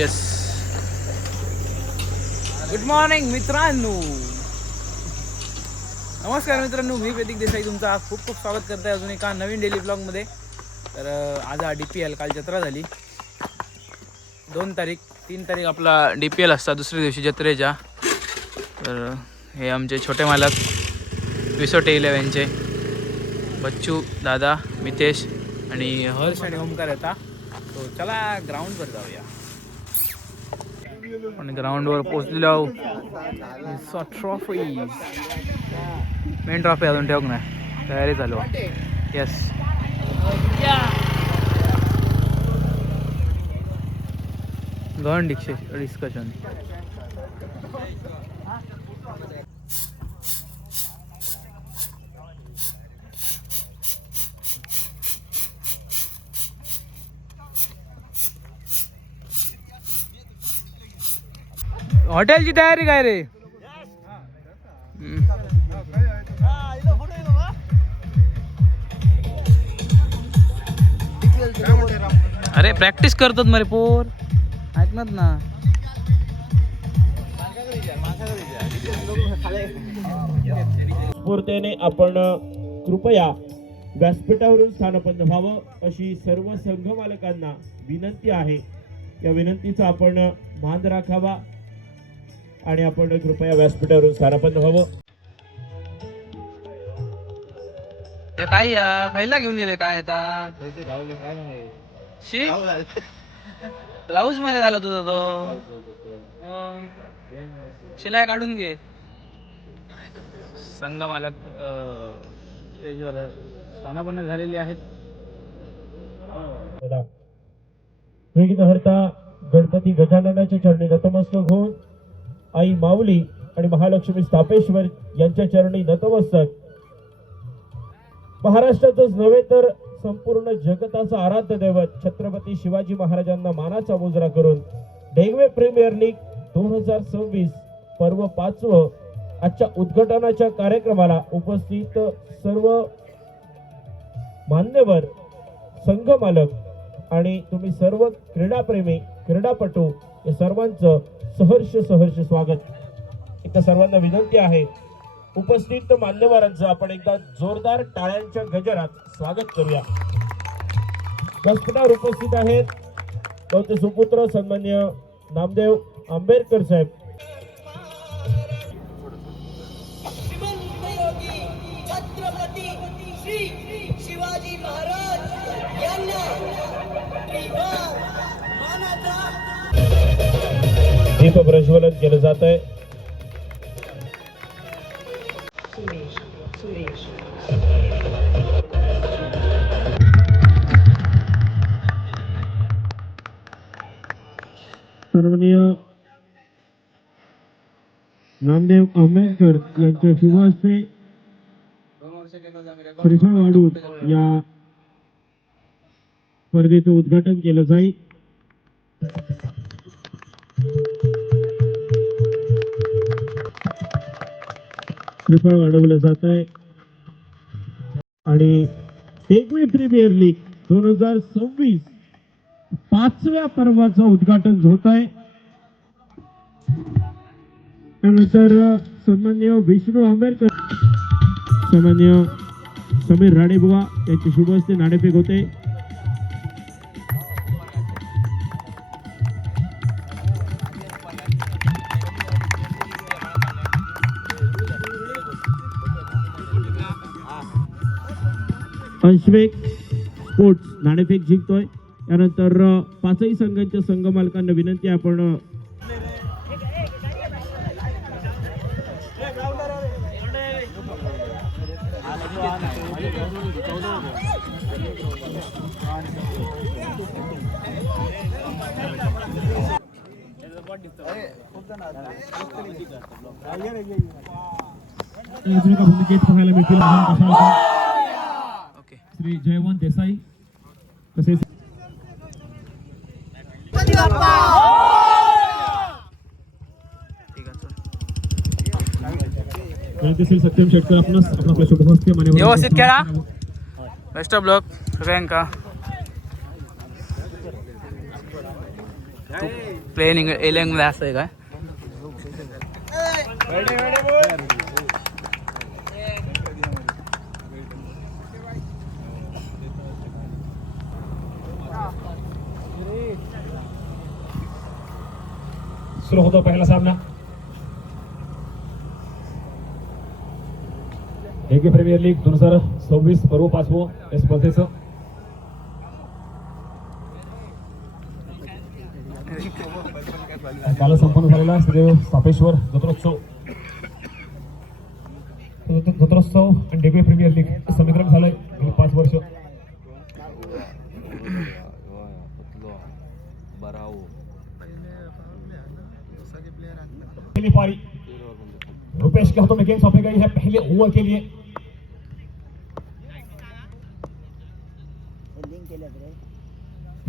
Yes good morning मित्रांनो. नमस्कार मित्रांनो मी प्रतीक देसाई तुमचा खूप खूप स्वागत करत आहे अजून एका नवीन डेली ब्लॉगमध्ये तर आज हा डी पी एल काल जत्रा झाली. दोन तारीख तीन तारीख आपला डी पी एल असता दुसऱ्या दिवशी जत्रेच्या. तर हे आमचे छोटे मालक विसोटे इलेव्हनचे. बच्चू दादा मितेश आणि हर्ष आणि ओमकार येता. तो चला ग्राउंडवर जाऊया. आणि ग्राउंडवर पोचलेलो ट्रॉफी मेन ट्रॉफी अजून ठेवक नाही. तयारी चालू येस गण डिक्शे डिस्कशन हॉटेलची तयारी काय रे? अरे प्रॅक्टिस करतात मरे पोर. ऐकणार ना. स्फूर्तेने आपण कृपया व्यासपीठावरून स्थानपन्न व्हावं अशी सर्व संघ मालकांना विनंती आहे. या विनंतीचा आपण मान राखावा. आणि आपण कृपया व्यासपीठावरून स्थानपन्न व्हावं. ते काय या खायला घेऊन गेले काय आता? शी? ब्लाऊजमध्ये झाला तुझा तो. अं, शिलाई काढून घे. संघ मालक स्थानापन्न झालेले आहेत. विघ्नहर्ता गणपती गजाननाच्या चरणी नतमस्तक होऊन आई माऊली आणि महालक्ष्मी स्थापेश्वर यांच्या चरणी नतमस्तक. महाराष्ट्रातच नव्हे तर संपूर्ण जगताचा आराध्य दैवत छत्रपती शिवाजी महाराजांना मानाचा मुजरा करून डेगवे प्रीमियर लीग दोन हजार सव्वीस पर्व पाचवं आजच्या उद्घाटनाच्या कार्यक्रमाला उपस्थित सर्व मान्यवर संघ मालक आणि तुम्ही सर्व क्रीडाप्रेमी क्रीडापटू या सर्वांचं सहर्ष सहर्ष स्वागत. एकदा सर्वांना विनंती आहे. उपस्थित मान्यवरांचं आपण एकदा जोरदार टाळ्यांच्या गजरात स्वागत करूया. व्यासपीठावर उपस्थित आहेत. त्यांचे सुपुत्र सन्मान्य नामदेव आंबेडकर साहेब. दीप प्रज्वलन केलं जात आहे. सन्माननीय नामदेव आंबेडकर यांच्या शुभास्ते परिसर वाढून या स्पर्धेचं उद्घाटन केलं जाईल. श्रीफळ वाढवलं जात आहे. आणि एकवी प्रीमियर लीग दोन हजार सव्वीस पाचव्या पर्वाचं उद्घाटन होत आहे. त्यानंतर सन्मान्य विष्णू आंबेडकर सन्मान्य समीर राणेबुवा यांची शुभ हस्ते नाणेफेक होते. पंचवेक स्पोर्ट्स नाणेफेक जिंकतोय. त्यानंतर पाचही संघांच्या संघ मालकांना विनंती आपण पाहायला मिळतील. श्री जयवंत देसाई तसेच सत्यम शेटकर आपण शुभहस्ते व्यवस्थित खेळा. बेस्ट ऑफ ब्लॉक सगळ्यांका तू प्लेन एलिंग असं आहे काय? सुरू होतो पहिला सामना. एके प्रीमियर लीग दोन हजार सव्वीस पर्व पाचवं या स्पर्धेचं. काल संपन्न झालेला श्रीदेव सापेश्वर जत्रोत्सव जत्रोत्सव आणि डेबी प्रीमियर लीग हे समीकरण झालंय. गेली पाच वर्ष. पहली पारी रुपेश के हाथों में गेंद सौंपी गई है पहले ओवर के लिए।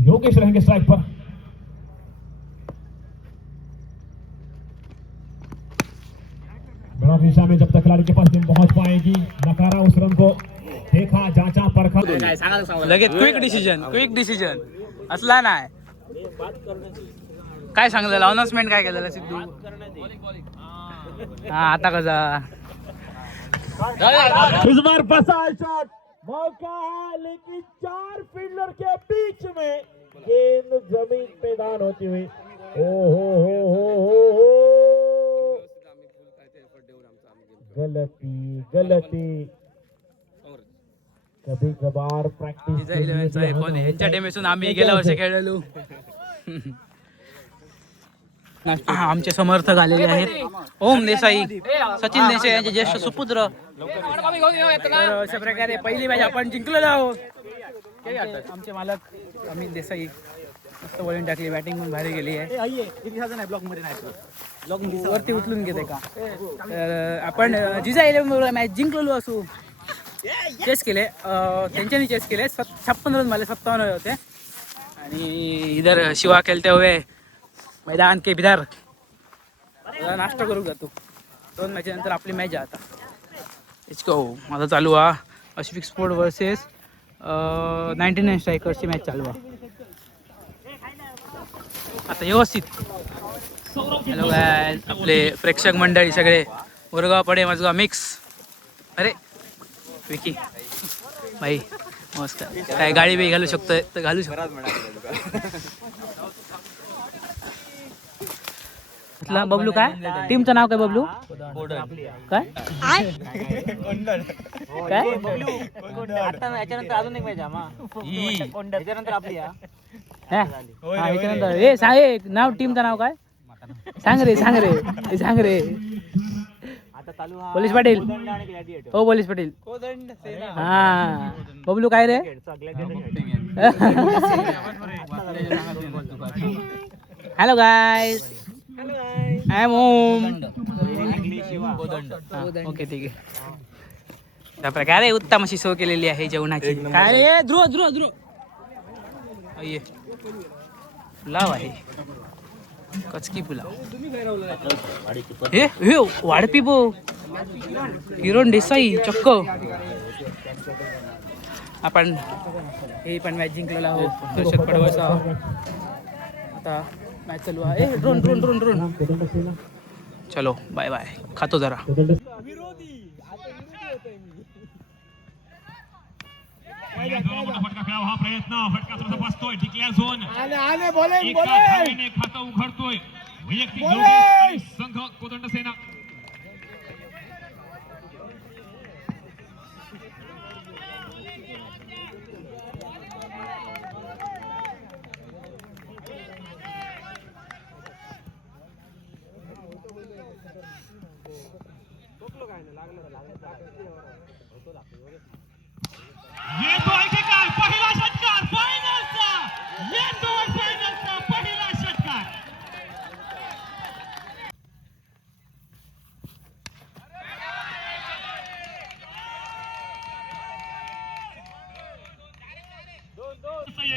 योगेश रहेंगे स्ट्राइक पर। बड़ा दिशा में जब तक खिलाड़ी के पास गेंद पहुँच पाएगी, नकारा उस रन को। देखा, जांचा, परखा। लगेच क्विक डिसीज़न क्विक डिसीज़न असला नाही काय सांगलेलं? अनाउन्समेंट काय केलेलं सिद्धू? हा आता कसा इस बार शॉट मौका है लेकिन चार फील्डर के बीच में गेंद जमीन पे दान होती हुई। ओ हो हो हो हो हो। गलती गलती। कभी कभार आहे ह्यांच्या टीमेसून आम्ही गेल्या वर्षी खेळलेलो. हा, आमचे समर्थक आलेले आहेत. ओम देसाई सचिन देसाई यांचे ज्येष्ठ सुपुत्र. अशा प्रकारे पहिली मॅच आपण जिंकलेलो आहोत. आमचे मालक अमित देसाई मस्त वळून टाकली बॅटिंग पण भारी गेली आहे. वरती उचलून घेते का? तर आपण जिजा इलेव्हन मॅच जिंकलेलो असू. चेस केले. त्यांच्यानी चेस केले. छप्पन रन मला सत्तावन्न होते. आणि इधर शिवा खेळते हुए मैदान के बिधार नाश्ता करू का तू? दोन मॅच नंतर आपली मॅच आहे आता. इचको माझा चालू हा. Ashvik sport versus ninety nine स्ट्रायकर्सची match चालू आहे आता व्यवस्थित. हॅलो काय आपले प्रेक्षक मंडळी सगळे. गोरगाव पडे माझगाव मिक्स अरे विकी. भाई नमस्कार काय गाडी बी घालू शकतोय? तर घालू शकतो इथला बबलू काय? टीमचं नाव काय बबलू? काय? काय? याच्यानंतर अजून एक मॅच याच्यानंतर आपली हा. सांग नाव टीमचं नाव काय? सांग रे सांग रे सांग रे. आता चालू हा पोलीस पाटील. हो पोलीस पाटील. हा. बबलू काय रे? Hello I am Om. Okay ठीक आहे. त्या प्रकारे उत्तम अशी सोय केलेली आहे जेवणाची. काय रे? ध्रुव ध्रुव ध्रुव. अय्ये. पुलाव आहे. कचकी पुलाव. हे हे वाढपी बो किरण देसाई चक्क. आपण हे पण मॅच जिंकलेला आहोत. दर्शक कडवसा आता मॅच चालू आहे. ए, ड्रोन ड्रोन ड्रोन ड्रोन चलो बाय बाय खातो जरा. फटका खेळावा हा प्रयत्न फटका थोडासा बसतोय टिकल्या झोन एका धावेने खातं उघडतोय. वैयक्तिक योगेश आणि संघ कोदंड सेना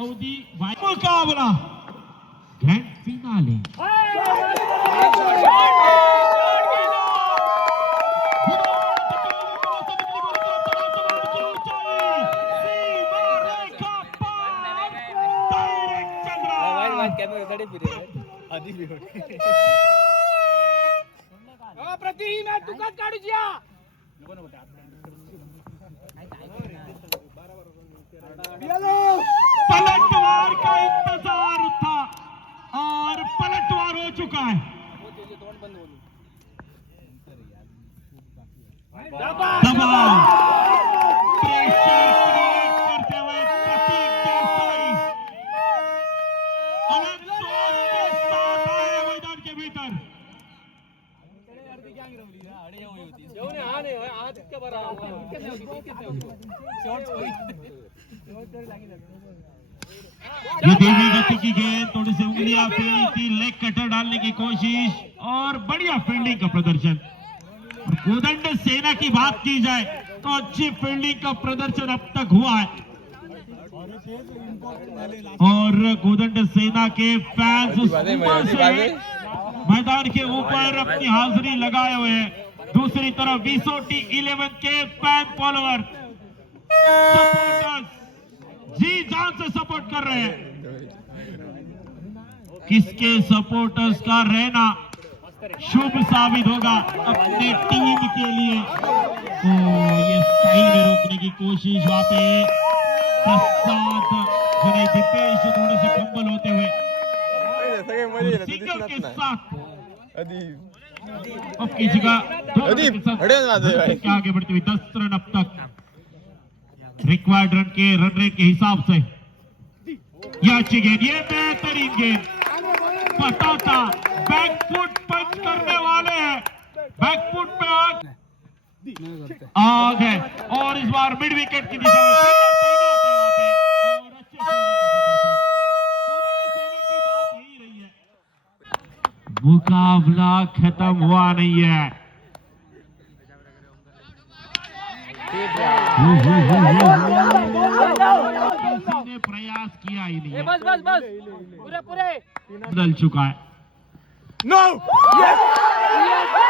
अवधि मुकाबला. ग्रैंड फिनाले प्रतिमा तुकाच काढूच्या नको नको पलटवार का इंतजार था और पलटवार हो चुका है. दबाव ये देवी गति की गेंद थोड़ी सी उंगलियाँ फेरी थी लेग कटर डालने की कोशिश और बढ़िया फील्डिंग का प्रदर्शन। और कोदंड सेना की बात की जाए तो अच्छी फील्डिंग का प्रदर्शन अब तक हुआ है। और कोदंड सेना के फैंस ऊपर से मैदान के ऊपर अपनी हाजिरी लगाए हुए हैं। दूसरी तरफ़ बीसोटी इलेवन के फ़ैन फॉलोअर सपोर्टर्स जी जान से सपोर्ट कर रहे हैं। किसके सपोर्टर्स का रहना शुभ साबित होगा अपने टीम के लिए? तो ये सही में रोकने की कोशिश वहाँ पे प्रसाद जुने दीपेश थोड़े से फंबल होते हुए। सिंगल के साथ। अब की जगह आगे बढ़ते हुए दस रन अब तक। रिक्वायर्ड रन के रन रेट के हिसाब से। यह अच्छी गेंद ये बेहतरीन गेंद पता था बैकफुट पंच करने वाले हैं। बैकफुट पे आग आग है और इस बार मिड विकेट की दिशा में fielder तैनात है वहाँ पे। और अच्छे fielding का प्रदर्शन। कोहली की सेना की बात यही रही है। मुकाबला खत्म हुआ नहीं है किसी ने प्रयास किया ही नहीं बस बस बस. पुरे पुरे. बदल चुका. है दी मॅच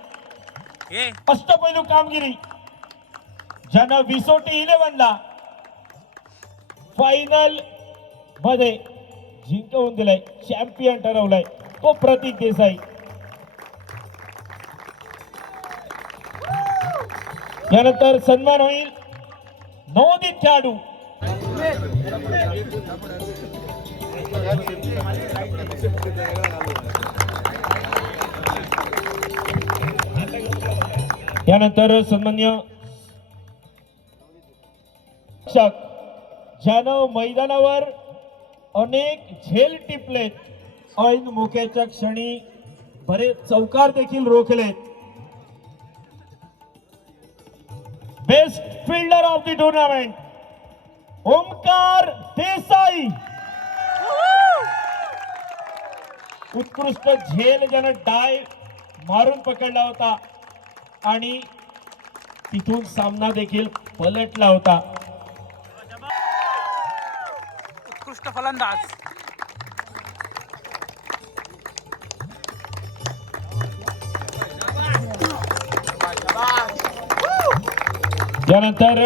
अष्टपैलू कामगिरी. ज्यानं विसोटी इलेव्हनला फायनलमध्ये जिंकवून दिलाय चॅम्पियन ठरवलाय तो प्रतीक देसाई. त्यानंतर सन्मान होईल नवोदित खेळाडू यानंतर सन्मान्य ज्यानं मैदानावर अनेक झेल टिपलेत. ऐन मोक्याच्या क्षणी बरेच चौकार देखील रोखलेत. Best fielder of the tournament Omkar Desai. उत्कृष्ट झेल ज्यानं डाय मारून पकडला होता. आणि तिथून सामना देखील पलटला होता. उत्कृष्ट फलंदाज. यानंतर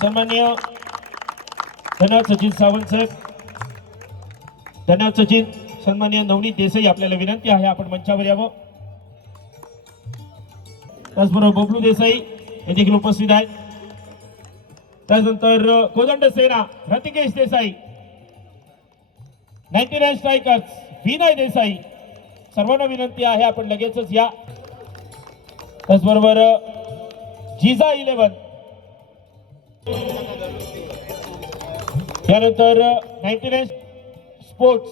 सन्मान्य धन्यवाद सचिन सावंत साहेब धन्यवाद सचिन. सन्मान्य नवनीत देसाई आपल्याला विनंती आहे आपण मंचावर यावं. त्याचबरोबर बबलू देसाई हे देखील उपस्थित आहेत. त्यानंतर Kodand Sena Ratikesh Desai ninety nine strikers Vinay Desai. सर्वांना विनंती आहे आपण लगेचच या. त्याचबरोबर जिजा इलेव्हन. त्यानंतर ninety nine sports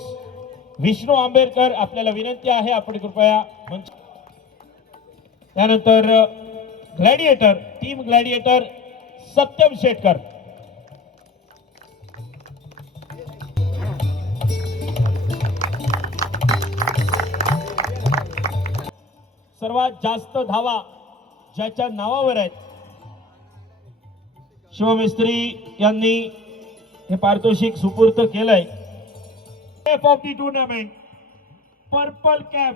Vishnu Ambedkar आपल्याला विनंती आहे आपण कृपया मंच त्यानंतर gladiator team gladiator Satyam Shetkar. सर्वात जास्त धावा ज्याच्या नावावर आहेत शिवमिस्त्री यांनी हे पारितोषिक सुपूर्त केलंय. Of the tournament purple cap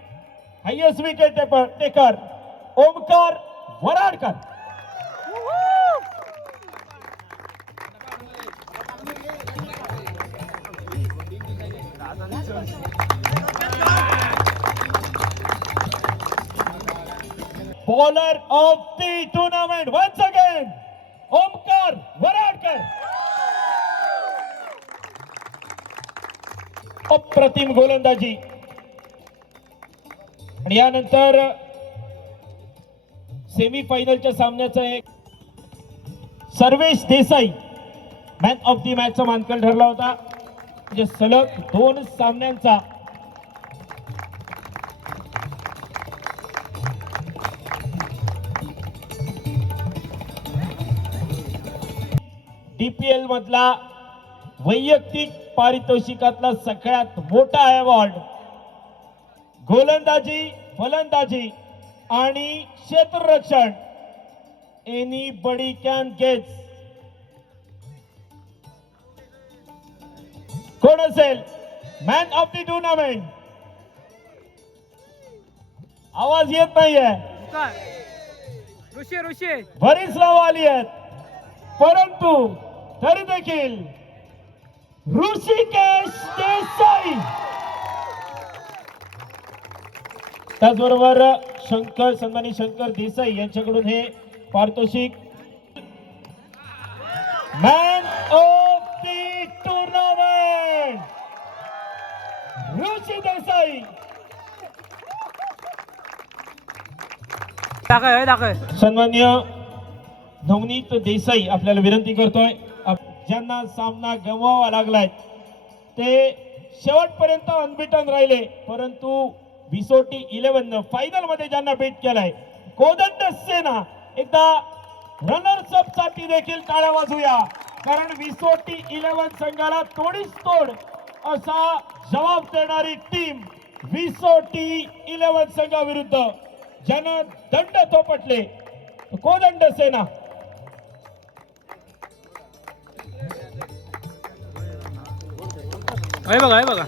highest wicket taker Omkar Varadkar. Bowler of the tournament once again Omkar Varadkar अप्रतिम गोलंदाजी. आणि यानंतर सेमी फायनलच्या सामन्याचा एक Sarvesh Desai man of the मॅचचा मानकल ठरला होता. म्हणजे सलग दोन सामन्यांचा डीपीएल मधला वैयक्तिक पारितोषिकातला सगळ्यात मोठा अवॉर्ड गोलंदाजी फलंदाजी आणि क्षेत्ररक्षण. एनी बडी कॅन गेट कोण असेल? मॅन ऑफ दी टुर्नामेंट आवाज येत नाहीये. ऋषी ऋषी. बरीच नावं आली आहेत. परंतु तरी देखील ऋषिकेश देसाई. त्याचबरोबर शंकर सन्मानी शंकर देसाई यांच्याकडून हे पारितोषिक man of the tournament Rishi Desai. सन्मान्य नवनीत देसाई आपल्याला विनंती करतोय. ज्यांना सामना गमवावा लागलाय ते शेवटपर्यंत अनबिटन राहिले परंतु विसोटी इलेव्हन फायनलमध्ये ज्यांना भेट केलाय कोदंड सेना एकदा रनर्स अपसाठी देखील टाळ्या वाजूया. कारण विसोटी इलेव्हन संघाला तोडीस तोड असा जबाब देणारी टीम विसोटी इलेव्हन संघाविरुद्ध ज्यानं दंड थोपटले. कोदंड सेना. बघा बघा.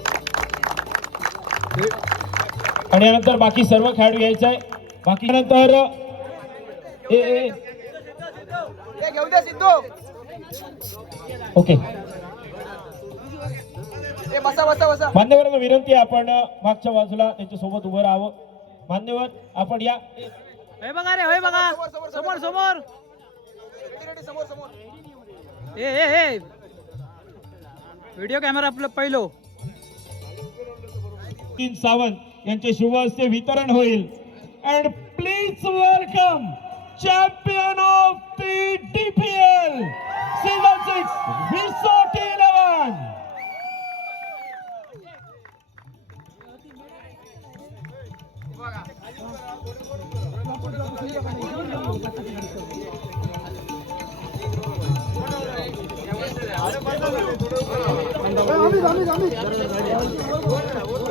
आणि यानंतर बाकी सर्व खेळाडू यायचे आहे. बाकी नंतर ए ए घेऊ द्या सिद्धू ओके. ए बसा बसा बसा. मान्यवरांना विनंती आहे आपण मागच्या बाजूला त्यांच्यासोबत उभं राहावं. मान्यवर आपण या. हे बघा रे हे बघा. समोर. समोर. रेडी रेडी समोर समोर. ए ए ए. व्हिडिओ कॅमेरा आपलं पहिलो. तीन सावंत. यांचे शुभ हस्ते वितरण होईल. And please welcome champion of the DPL season six Visoti eleven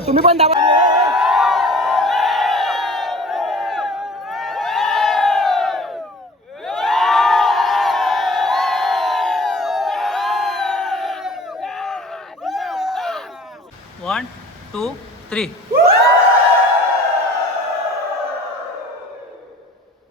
तुम्ही पण दाबा.